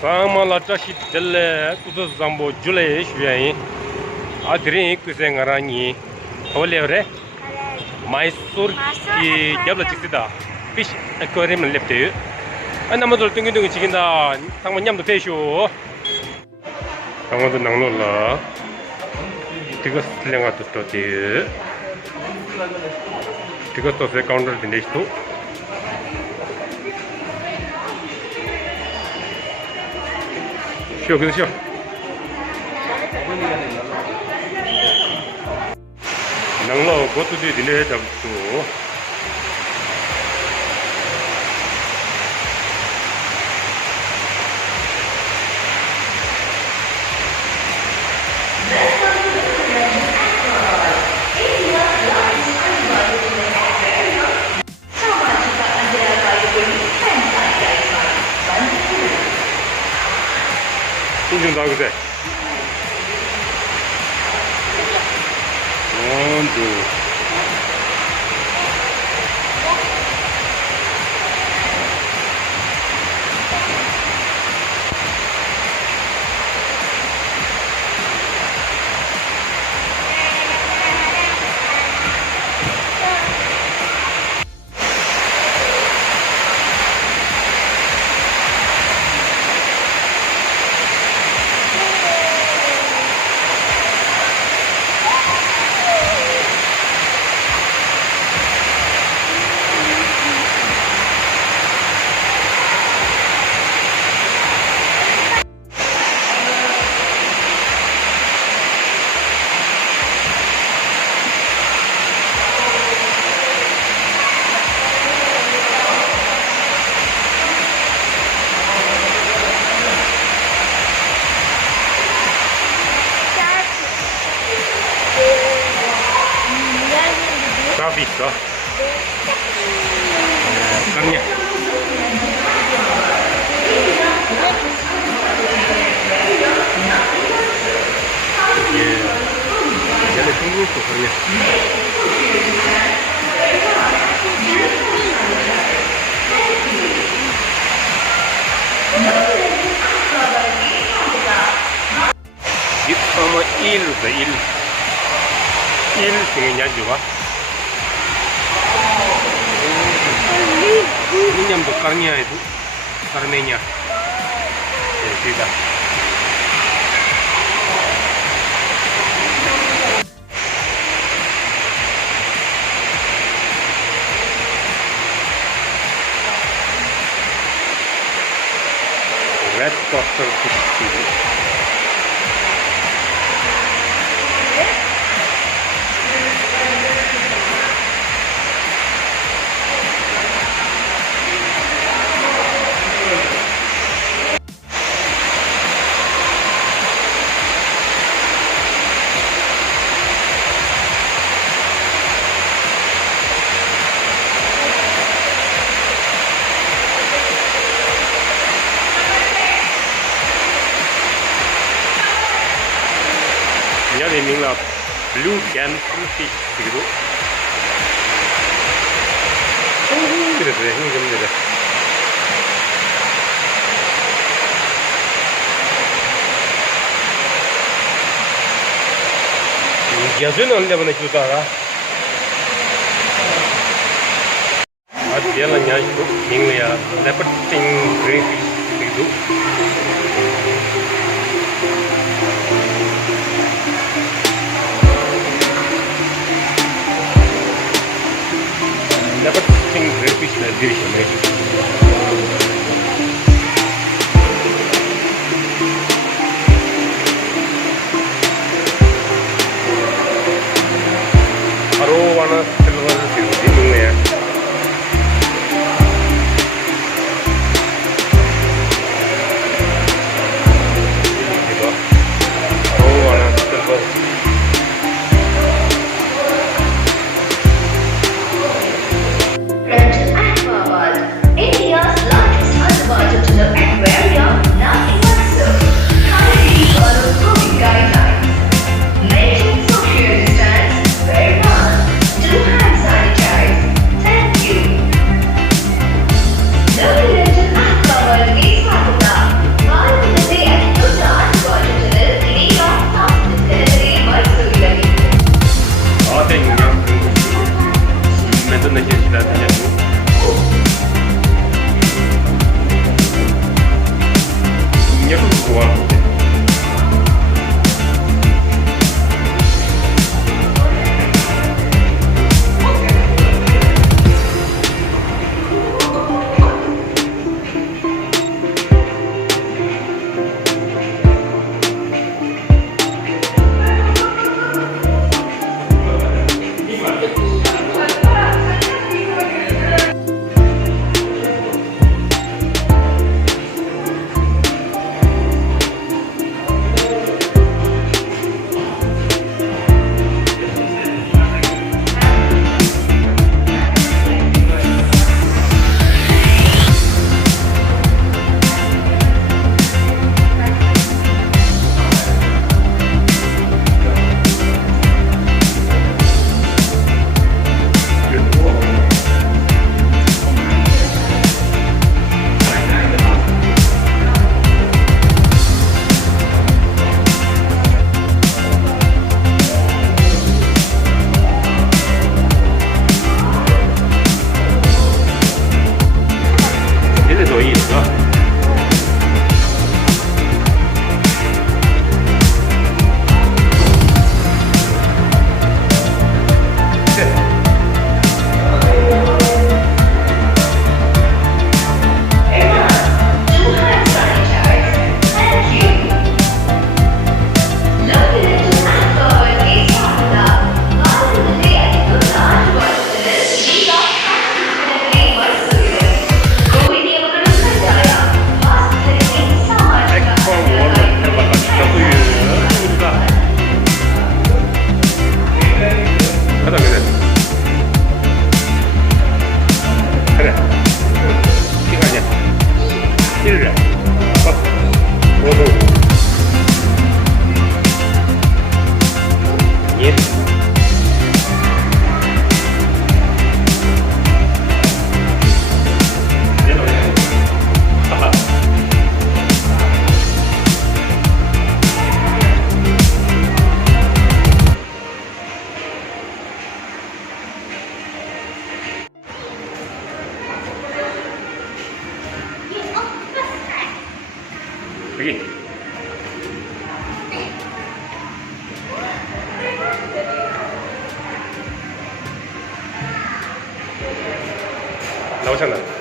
사마라타시 델레 쿠도 잠보 줄레 슈야이 아드리 쿠생아라니 홀레브레 마이소르 키 잡라 직시다 피시 에코리움 렙테 안나마돌 뚱기뚱기 지긴다 상만 냠도 페쇼 상만도 낭놀라 티거 슬랭아 토토티 티거 토세 카운터 딘데스토 쉬어 그냥 쉬어 낭라 그것도 딜레이 잡고 인증 다 그래. 원두. Kafe 있어. 깡냐. 얘네 중국도 그러냐. 이거 뭐 1다 1. 1 중에 좋아. Ini yang bekarnya itu karnenya ya tidak red coaster itu Ini adalah blue can fish gitu. Gitu deh, ini gimana deh. Yazın önde bana kita lah. Ada jalan yang itu, ini ya, dapat green fish gitu. Dapat grillfish na diri siya medyo. Arowana silver silver ini ya. Arowana silver. Red Aquabud. 좋아하는데. 여기. 나오잖아.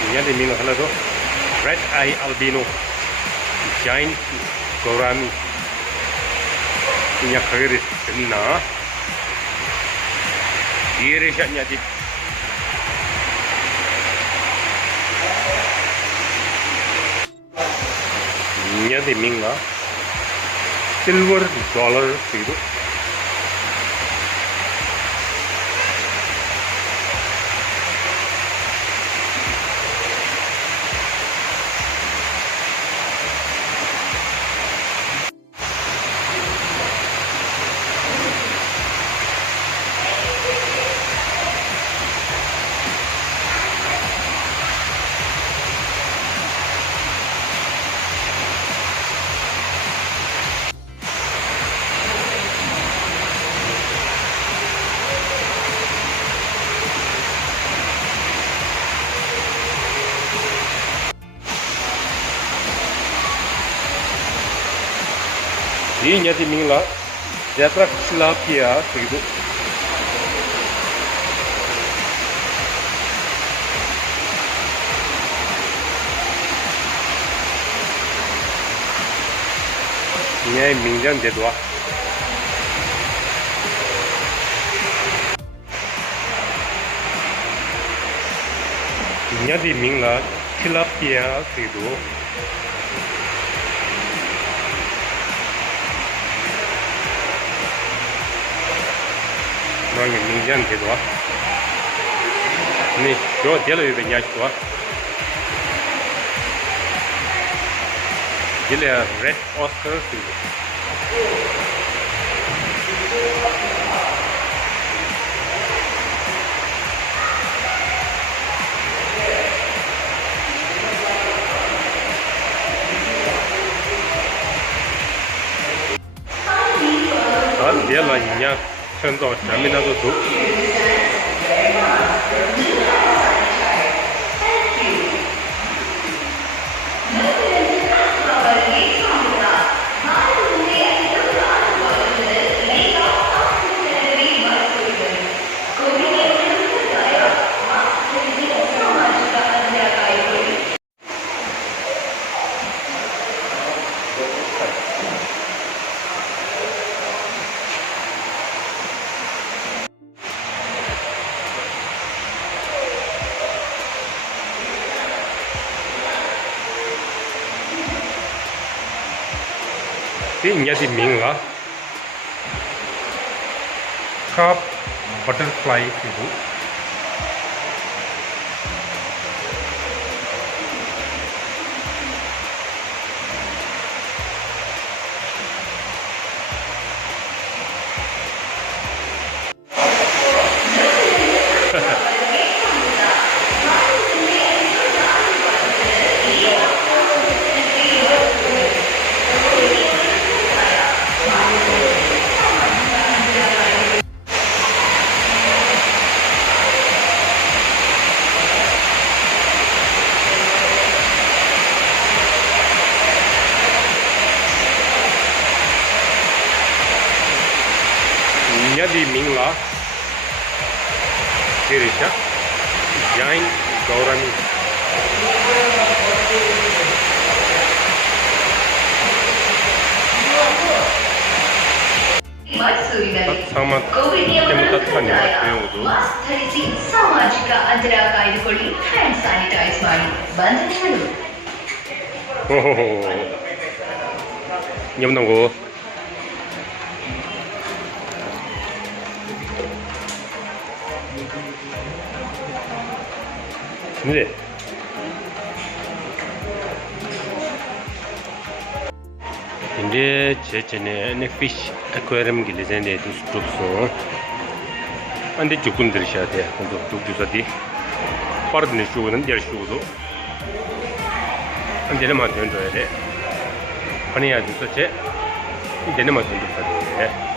Ini ada minum halo tu, red eye albino, giant gourami, punya kering kena, dia resapnya di. Ini ada minum silver dollar itu. Ini nyati mingla, jatra tilapia begitu. Ini mingjan jadwa. nhà đi mình là tilapia thì đủ nói mình dân thì đủ nè chỗ thế là về nhà chỗ thế là red oyster thì thế là nhà chân đó chả mình nào đủ thì nhà đi mình là carp butterfly thì đủ nhà đi mình là Kirisha Jain Gaurani ತತ್ಸಮ ತತ್ಸನ್ಯ ಹೇಳುವುದು ಧರಿಸಿ ಸಾಮಾಜಿಕ ಅಂತರ ಕಾಯ್ದುಕೊಳ್ಳಿ hand sanitise ಮಾಡಿ ಬಂಧನಗಳು ಓಹೋ 냠나고 네 이제 제 전에 fish aquarium 길에서는 두 스톱소 안데 조금 들으셔야 돼. 근데 두 주사디 빠르는 쇼는 될 쇼도 안데는 맞는 줘야 돼. 아니야 주사체 이제는 맞는 줘야 돼.